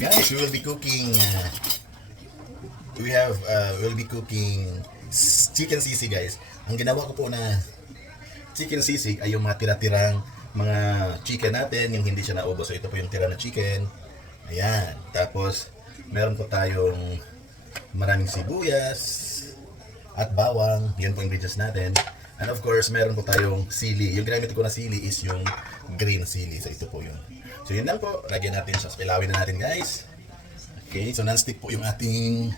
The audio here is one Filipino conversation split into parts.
Guys, we will be cooking. We'll be cooking chicken sisig, guys. Ang ginawa ko po na chicken sisig ay yung mga tira-tirang mga chicken natin, yung hindi siya naubos. So ito po yung tira na chicken. Ayan. Tapos meron po tayong maraming sibuyas at bawang. Yan po ingredients natin. And of course, meron po tayong sili. Yung ginamit ko na sili is yung green sili. So ito po yun. So yun lang po. Lagyan natin siya. Pilawin na natin, guys. Okay, so non-stick po yung ating.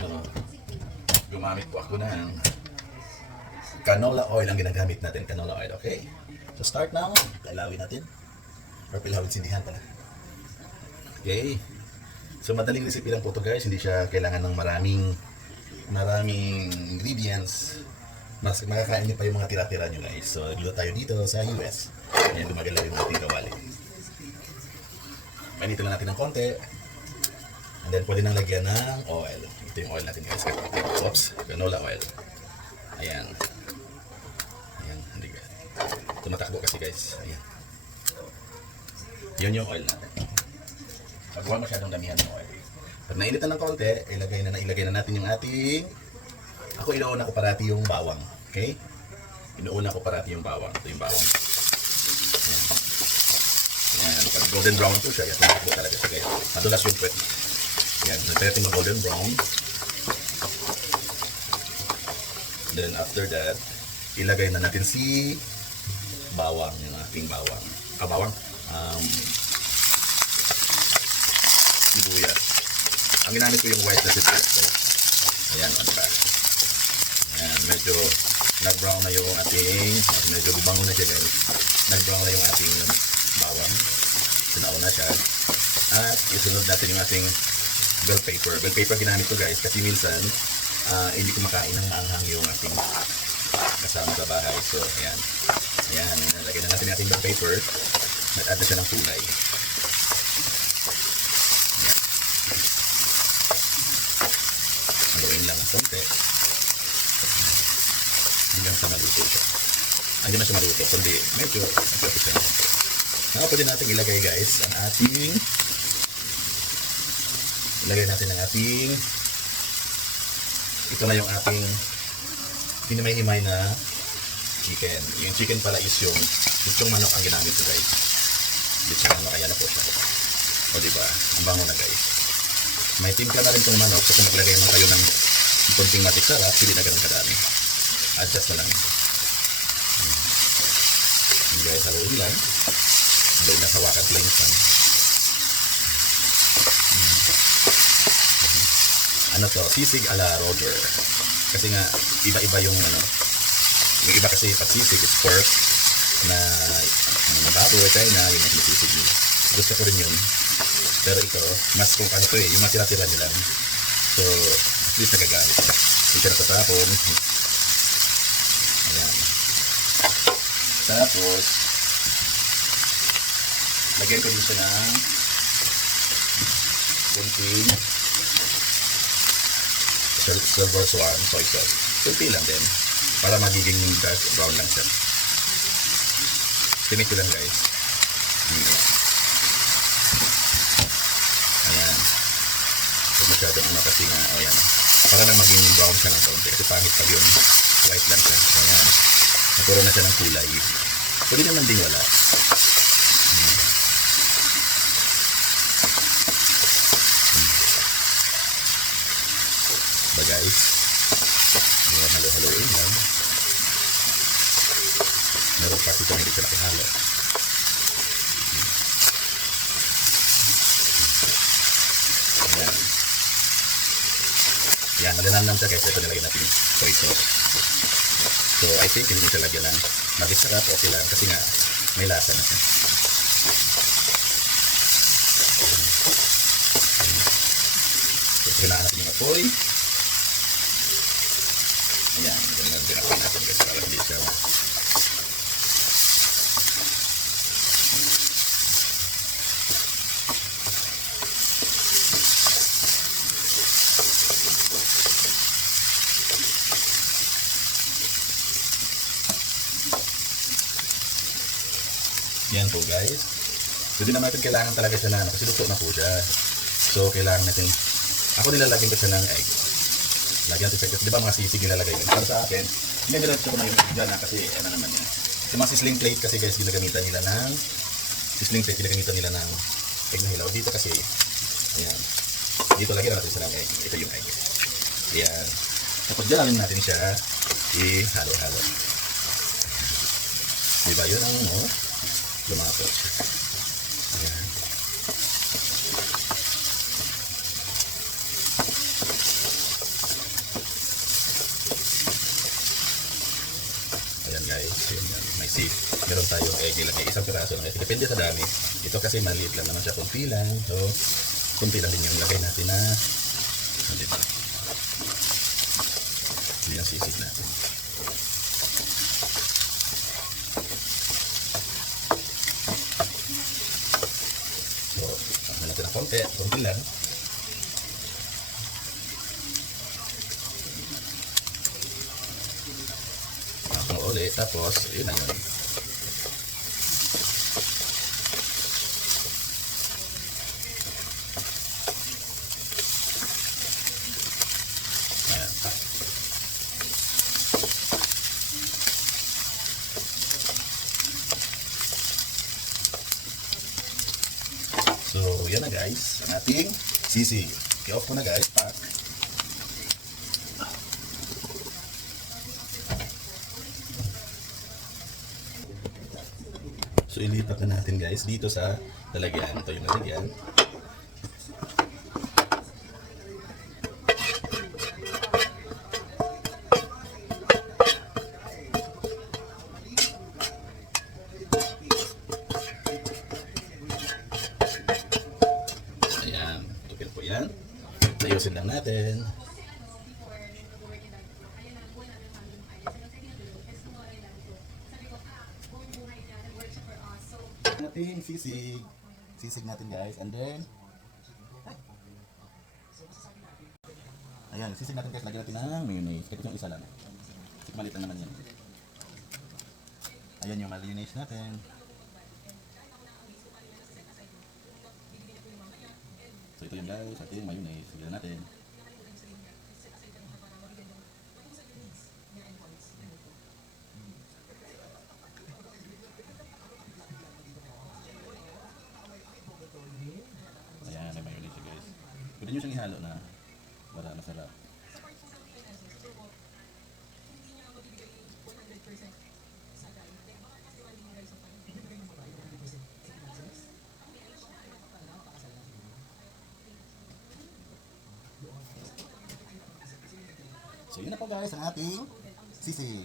So gumamit po ako ng canola oil ang ginagamit natin. Canola oil, okay? So start now. Pilawin natin. Or pilawin sindihan pala. Okay. So madaling recipe lang po to, guys. Hindi siya kailangan ng maraming ingredients. Mas makakain niyo pa yung mga tira-tira nyo, guys. So nagluto tayo dito sa US. Ayan, gumagalaw yung ating kawali. Mainito lang natin ng konti. And then pwede nang lagyan ng oil. Ito yung oil natin, guys. Oops, canola oil. Ayan. Ayan, hindi ka. Tumatakbo kasi, guys. Ayan. Yun yung oil natin. Pag huwag masyadong damihan ng oil. Pag nainitan ng konti, ilagay na natin yung ating. Ako inuuna ko parati yung bawang. Okay? Inuuna ko parati yung bawang. Ito yung bawang. Ayan. Ayan. Pag golden brown po siya, yan. Tumatakbo talaga siya, guys. Madulas yung puwet. Yan, natin mag-golden brown. Then after that, ilagay na natin si bawang, yung ating bawang. Bawang? Sibuyas. Ang ginamit ko yung white na sibuyas. Ayan, ano ba? Ayan, medyo nag-brown na yung ating, medyo bubango na siya, guys. Nag-brown na yung ating bawang. Sinaon na siya. At isunod natin yung ating bell pepper. Bell pepper ginamit ko, guys, kasi minsan hindi ko makain ng maanghang yung ating kasama sa bahay. So, ayan. Ayan, lagyan na natin yung ating bell pepper. Nag-add na siya ng kulay. Ayan. Haluin lang ng konti. Hanggang sa maluto siya. Hanggang na siya maluto, kundi medyo nag-lapit siya. Saka pwede natin ilagay, guys, ang ating ito na yung ating hinimay-himay na chicken. Yung chicken pala is yung manok ang ginamit ko, guys. Lechong manok, kaya na po siya. O diba, ang bango na, guys. May timpla na rin itong manok, so kung maglagay naman kayo ng kunting matik sarap, hindi na ganun kadami. Adjust na lang. Yung guys, haluin lang. Haluin na sa wakat flames lang. Ano to, sisig ala Roger. Kasi nga, iba-iba yung yung iba kasi pag sisig is pork na baboy, China, yun yung sisig nila. Gusto ko rin yun. Pero ito, mas kung ano to yung mga tira-tira nila. So, at least nagagamit. Hindi siya natatapon. Ayan. Tapos, lagyan ko din siya ng kunting silver swan soy sauce. Kunti lang din. Para magiging dark brown lang siya. Tinik ko lang, guys. Ayan. Huwag masyadong kasi nga, ayan. Para lang maging brown siya ng kaunti. Kasi pangit pag yung white lang siya. Ayan. Naturo na siya ng kulay. Pwede naman din wala. Guys, halo-haloin lang. Meron pa ito hindi siya nakihalo. Ayan. Ayan, malinamnam siya, guys. Ito nilagyan natin soy sauce. So I think hindi siya lagyan ng magisarap o okay lang kasi nga may lasa na siya. So kailangan natin yung apoy. Ayan, ganyan pinakain natin, guys, para hindi siya yan po, guys. So, di naman natin kailangan talaga siya na, kasi luto na po siya. So, kailangan natin, ako nilalagyan ko siya ng egg. Lagyan natin sa, di ba mga sisig nilalagay yun? Para sa akin, hindi diretso ko na yung dyan kasi ano naman yan. Sa mga sizzling plate kasi guys, ginagamitan nila ng egg na hilaw. Dito kasi, ayan. Dito lagyan natin siya ng egg. Ito yung egg. Ayan. Tapos dyan natin siya ihalo-halo. Diba yun ang lumapot. Ayan. Ayan guys, yun yan. May seed. Meron tayong egg nilagay. Isang piraso lang. Depende sa dami. Ito kasi maliit lang naman siya. Kunti lang. So, kunti lang din yung lagay natin na dito. Yun yung sisig natin. So, pakman natin ng konti lang. Pakman ulit, tapos, yun na yun. Ayan. So, yan na guys, ang ating sisig. I-off ko na guys, pack. So, ilipat na natin guys dito sa lalagyan. Ito yung lalagyan. Ayan, tupin po yan. Ayusin lang natin. Natin sisig natin guys, and then ayan, sisig natin guys, lagyan natin ng mayonnaise. Ito yung isa lang, maliit lang naman yan. Ayan yung mayonnaise natin. So ito yung guys, ating mayonnaise, lagyan natin. Ayan, may mayonnaise siya guys. Pwede nyo siyang ihalo na para masarap. So yun na po guys ang ating sisig.